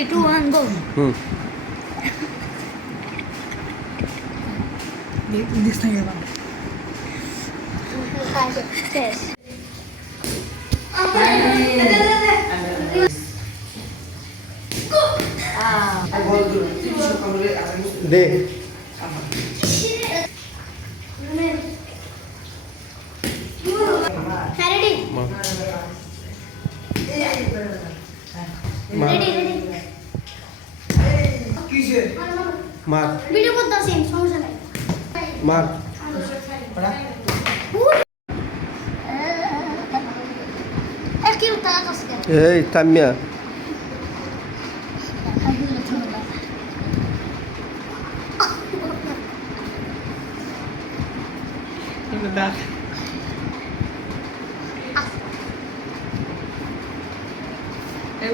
3, 2, 1, go. This thing is the Ready? মার video করতেছি সমস্যা নাই মার কি উঠা কাছে এই তামিয়া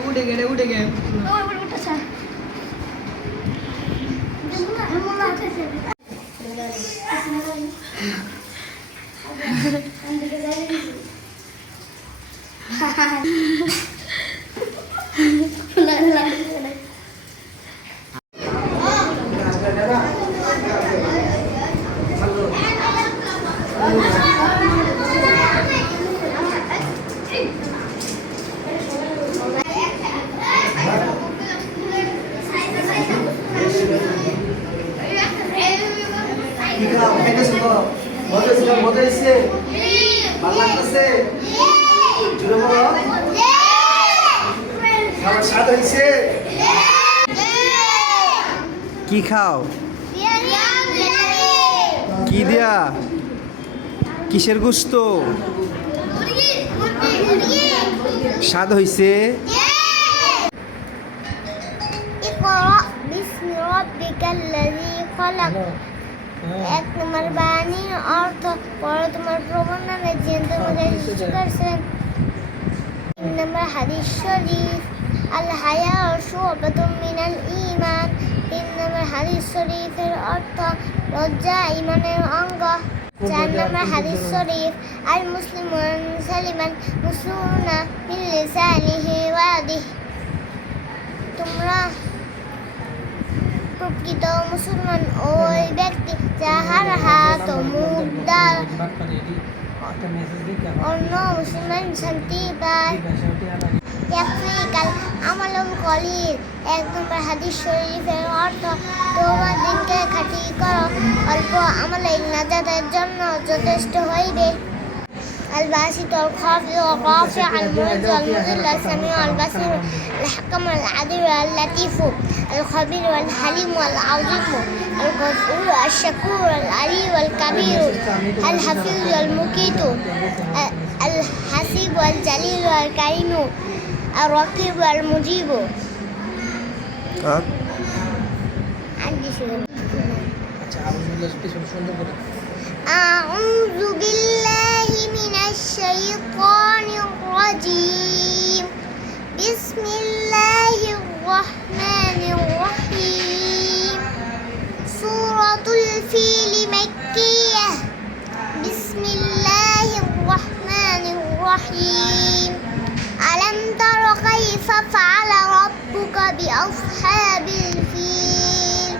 उड़े गए উঠেছে মজা হয়েছে ভালো লাগতেছে জোরে বলো খাবার স্বাদ হয়েছে কি খাও কি দিয়া কিসের গোস্ত স্বাদ হয়েছে اقرأ باسم ربك الذي خلق এক নম্বর বাণীর অর্থ পড়ো তোমার প্রভুর নামে যিনি তোমাকে সৃষ্টি করেছেন। 3 নম্বর হাদিস শরীফ আল হায়া শুআবাতুম মিনাল ঈমান। 3 নম্বর হাদিস শরীফের অর্থ লজ্জা ঈমানের অঙ্গ। 4 নম্বর হাদিস শরীফ আল মুসলিমুন সালিমান মুসলিমুনা মিন লিসানিহি ওয়া ইয়াদিহি। তোমরা প্রকৃত মুসলমান ওই ব্যক্তি যাহার হাত ও মুখ দ্বারা অন্য মুসলমান শান্তি পায়। ইয়াকফিকাল আমালুল কলিল। 1 নম্বর হাদিস শরীফের অর্থ তোমার দিনকে খাঁটি করো, অল্প আমলে নাজাতের জন্য যথেষ্ট হইবে। الباسط الخافض الرافع المعز المذل السميع البصير الحكم العدل اللطيف الخبير والحليم والعظيم الغفور الشكور العلي والكبير الحفيظ والمقيت الحسيب والجليل والكريم الرقيب والمجيب. عندي شغل. أعوذ بالله من الشيطان الرجيم. بسم الله الرحمن الرحيم. سورة الفيل مكية. بسم الله الرحمن الرحيم. ألم تر كيف فعل ربك بأصحاب الفيل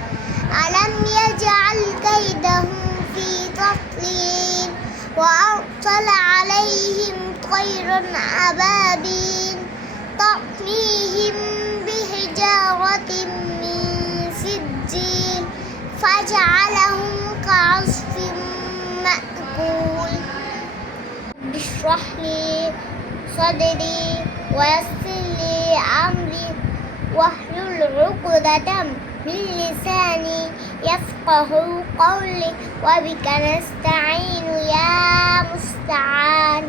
ألم يجعل كيدهم في تضليل وأرسل عليهم طيرا أبابيل ترميهم بحجارة من سجيل فجعلهم كعصف مأكول. اشرح لي صدري ويسر لي أمري واحلل عقدة من لساني يفقه قولي وبك نستعين يا مستعان.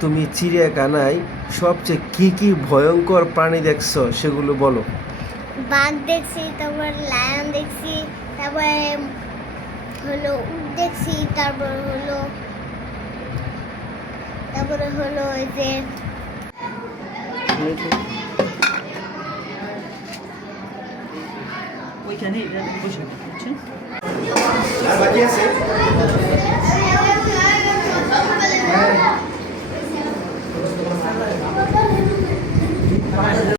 তুমি চিড়িয়াখানায় সবচেয়ে কি কি ভয়ঙ্কর প্রাণী দেখছো সেগুলো বলো। বাঘ দেখছি, তারপর লায়ন দেখছি, তারপরে হলো উট দেখছি, তারপরে হলো এই যে ওইখানে এটা বসে বুঝছেন আর বাকি আছে